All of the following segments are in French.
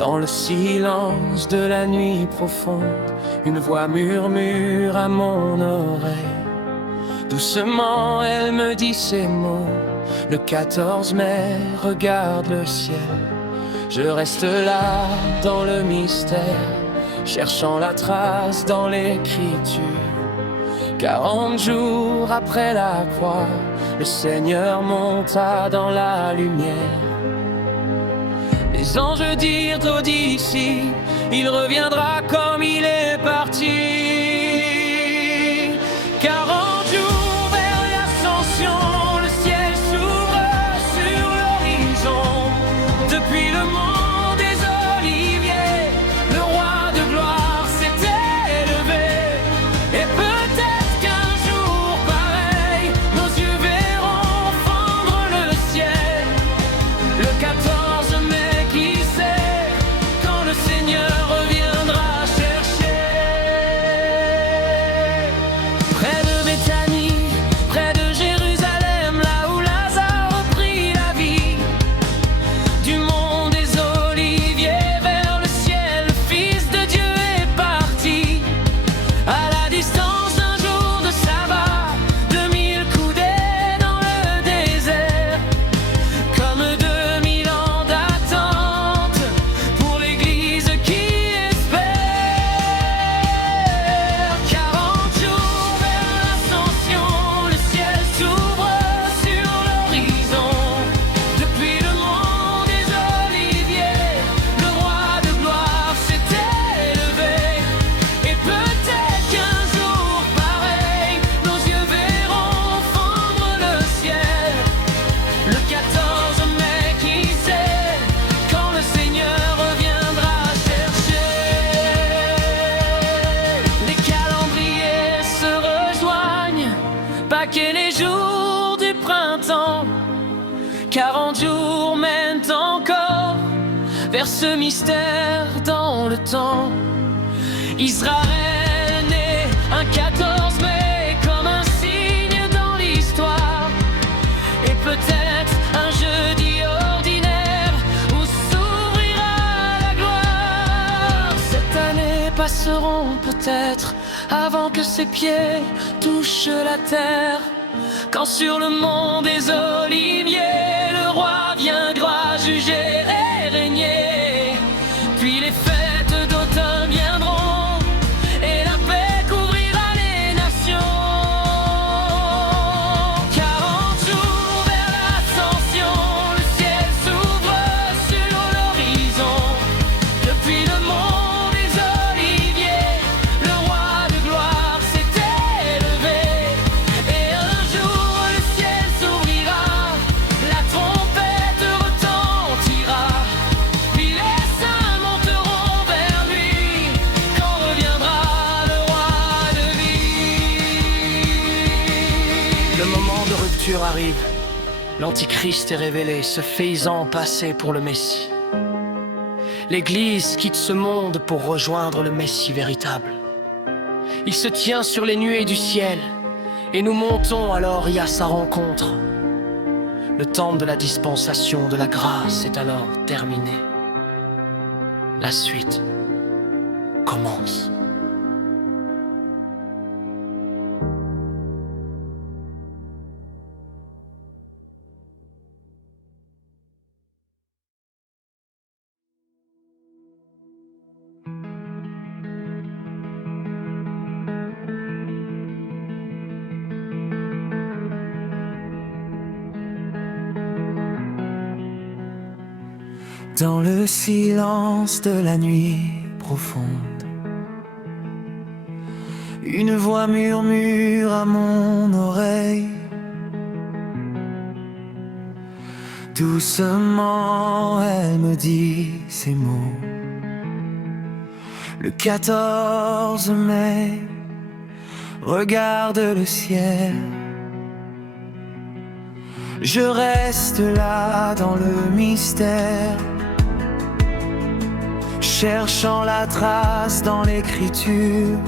Dans le silence de la nuit profonde, une voix murmure à mon oreille. Doucement elle me dit ces mots: le 14 mai, regarde le ciel. Je reste là dans le mystère, cherchant la trace dans l'écriture. 40 jours après la croix, le Seigneur monta dans la lumière. Les anges dirent d'ici, il reviendra comme il est parti. 40 jours vers l'ascension, le ciel s'ouvre sur l'horizon. Depuis le mont des Oliviers, le roi de gloire s'est élevé. Et peut-être qu'un jour pareil, nos yeux verront fendre le ciel. Le 14 mai, qui sait quand le Seigneur reviendra chercher. Près de Béthanie, près de Jérusalem, là où Lazare prit la vie. Du mont des Oliviers vers le ciel, le Fils de Dieu est parti. À la distance d'un jour de sabbat, 2000 coudées dans le désert. Comme 2000 ans d'attente pour l'église qui espère. 40 jours vers l'ascension, le ciel s'ouvre sur l'horizon. Depuis le mont des Oliviers, le roi de gloire s'est élevé. Et peut-être qu'un jour pareil, nos yeux verront fendre le ciel. Le 14 mai, qui sait quand le Seigneur reviendra chercher. Les calendriers se rejoignent, Pâques les jours du printemps. 40 jours mènent encore vers ce mystère dans le temps. Israël naît un 14 mai comme un signe dans l'histoire. Et peut-être un jeudi ordinaire où s'ouvrira la gloire. Cette année passeront peut-être avant que ses pieds touchent la terre. Quand sur le mont des Oliviers, le roi viendra juger et régner. Puis les fêtes d'automne viendront et la paix couvrira les nations. 40 jours vers l'ascension, le ciel s'ouvre sur l'horizon. Depuis le mont des Oliviers, le roi de gloire s'est élevé. Et un jour le ciel s'ouvrira, la trompette retentira. Puis les saints monteront vers lui, quand reviendra le roi de vie. Le moment de rupture arrive. L'Antichrist est révélé, se faisant passer pour le Messie. L'Église quitte ce monde pour rejoindre le Messie véritable. Il se tient sur les nuées du ciel, et nous montons alors y à sa rencontre. Le temps de la dispensation de la grâce est alors terminé. La suite commence. Dans le silence de la nuit profonde, une voix murmure à mon oreille. Doucement elle me dit ces mots: le 14 mai, regarde le ciel. Je reste là dans le mystère, cherchant la trace dans l'écriture.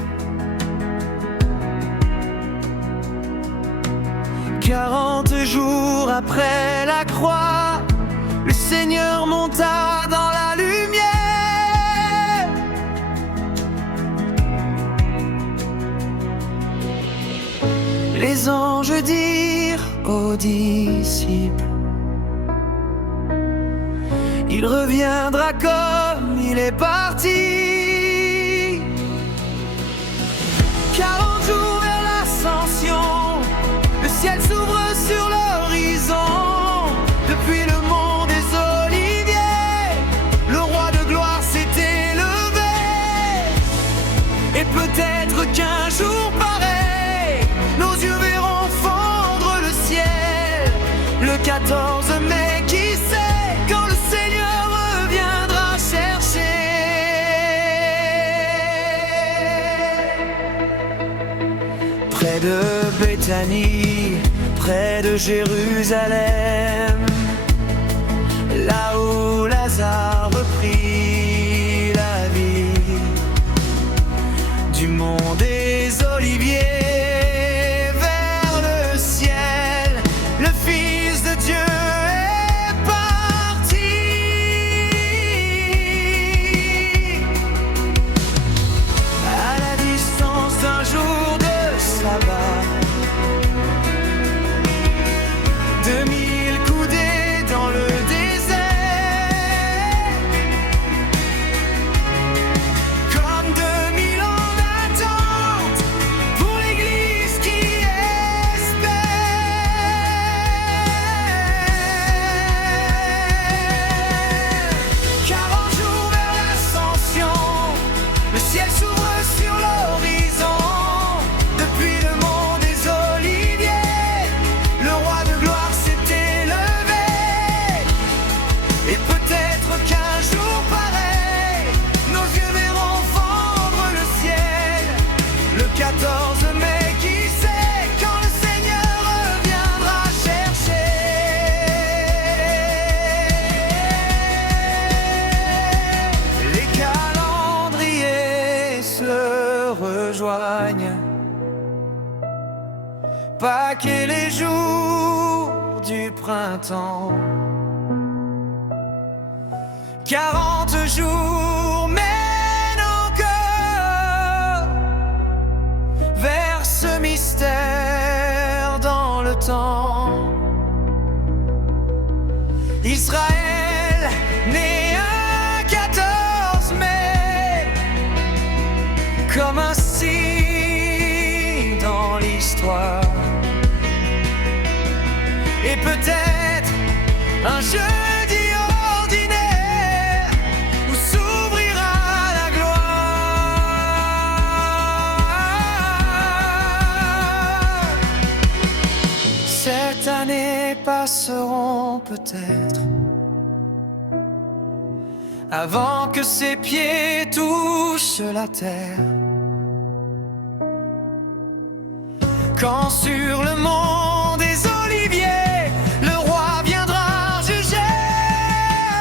40 jours après la croix, le Seigneur monta dans la lumière. anges dirent aux disciples: il reviendra comme il est parti. 40 jours vers l'ascension, le ciel s'ouvre sur l'horizon. Depuis le mont des Oliviers, le roi de gloire s'est élevé. Et peut-être qu'un jour pareil, nos yeux verront fondre le ciel. Le 14 mai, qui sait quand le Seigneur reviendra chercher. Près de Béthanie, près de Jérusalem, là où Lazare reprit la vie, du mont des Oliviers vers le ciel, le Fils de Dieu est parti. À la distance d'un jour de sabbat, 2000 coudées dans le désert, comme 2000 ans d'attente pour l'église qui espère. 40 jours vers l'ascension, le ciel s'ouvre sur l'horizon. Depuis le mont des Oliviers, le roi de gloire s'est élevé. Et peut-être qu'un jour pareil, nos yeux verront fondre le ciel. Le 14 mai, qui sait quand le Seigneur reviendra chercher. Les calendriers se rejoignent, Pâques et les jours du printemps. 40 jours mènent encore vers ce mystère dans le temps. Israël né un 14 mai, comme un signe dans l'histoire. Et peut-être un jeudi ordinaire où s'ouvrira la gloire. Cette année passeront peut-être avant que ses pieds touchent la terre. Quand sur le mont des Oliviers, le roi viendra juger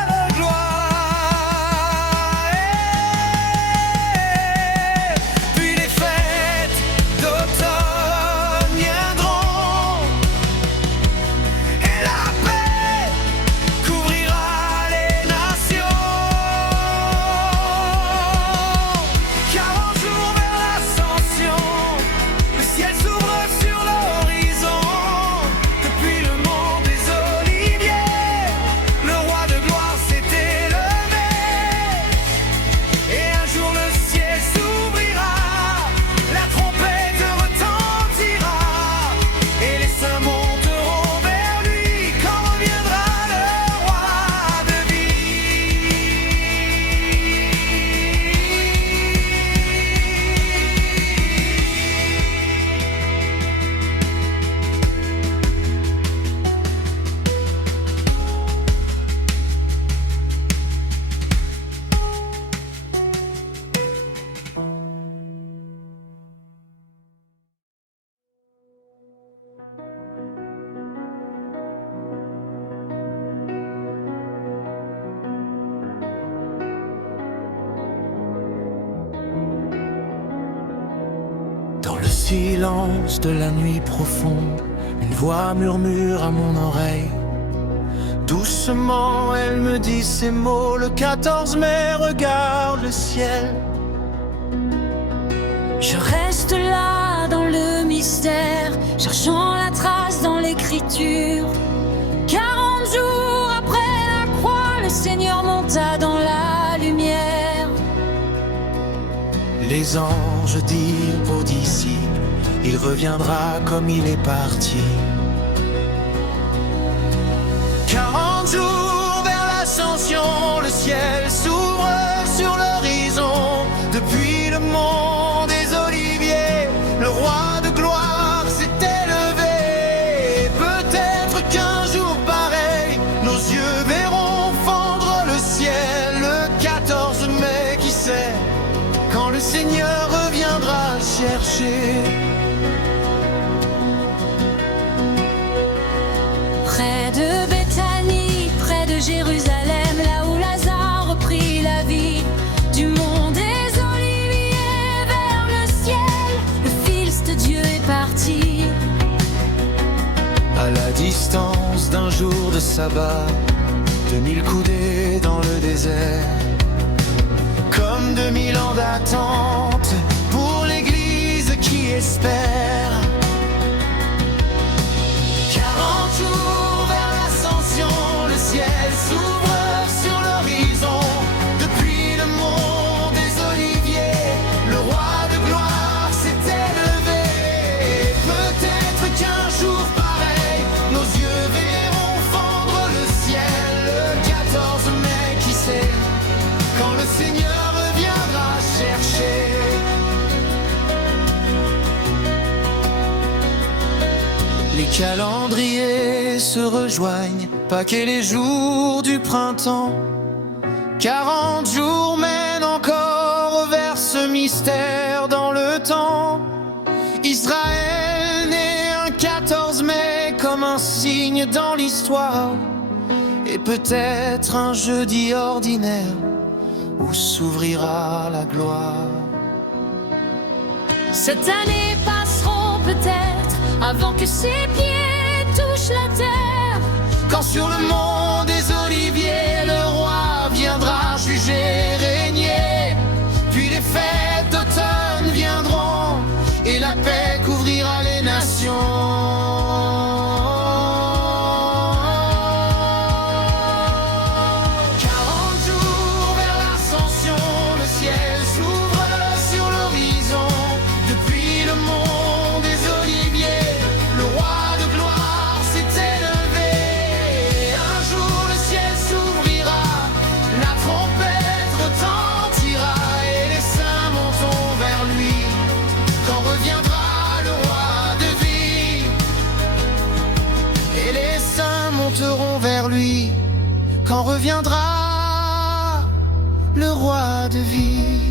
la gloire. Puis les fêtes d'automne viendront et la paix couvrira les nations. 40 jours vers l'ascension, le ciel s'ouvre sur l'horizon. Depuis le mont des Oliviers, le roi de gloire s'est élevé. Et un jour le ciel s'ouvrira, la trompette retentira, et les saints monteront vers lui quand reviendra le roi de Dans le silence de la nuit profonde, une voix murmure à mon oreille. Doucement, elle me dit ces mots: le 14 mai, regarde le ciel. Je reste là dans le mystère, cherchant la l'aventure. 40 jours après la croix, le Seigneur monta dans la lumière. Les anges dirent aux disciples, il reviendra comme il est parti. 40 jours vers l'ascension, le ciel s'ouvre sur l'horizon. Depuis le mont des Oliviers, le roi de gloire s'est élevé. Peut-être qu'un jour pareil, nos yeux verront fendre le ciel. Le 14 mai, qui sait, quand le Seigneur reviendra chercher. Près de Béthanie, près de Jérusalem, là où Lazare reprit la vie, du mont des Oliviers vers le ciel, le Fils de Dieu est parti. À la distance d'un jour de sabbat, 2000 coudées dans le désert, comme 2000 ans d'attente pour l'Église qui espère. 40 jours vers l'ascension, le ciel s'ouvre sur l'horizon. Depuis le mont des Oliviers, le roi de gloire s'est élevé. Peut-être qu'un jour pareil, nos yeux verront fendre le ciel. Le 14 mai, qui sait, quand le Seigneur reviendra chercher. Les calendriers se rejoignent, Pâques et les jours du printemps. 40 jours mènent encore vers ce mystère dans le temps. Israël naît un 14 mai comme un signe dans l'histoire. Et peut-être un jeudi ordinaire où s'ouvrira la gloire. Cette année passeront peut-être avant que ses pieds touchent la terre. Quand sur le mont des Oliviers, le roi viendra juger, régner. Puis les fêtes d'automne viendront et la paix couvrira les nations. 40 jours vers l'ascension, le ciel s'ouvre sur l'horizon. Depuis le mont des Oliviers, le roi de gloire s'est élevé. Un jour le ciel s'ouvrira, la trompette retentira et les saints monteront vers lui. Quand reviendra le roi de vie, et les saints monteront vers lui. Quand reviendra le roi de vie.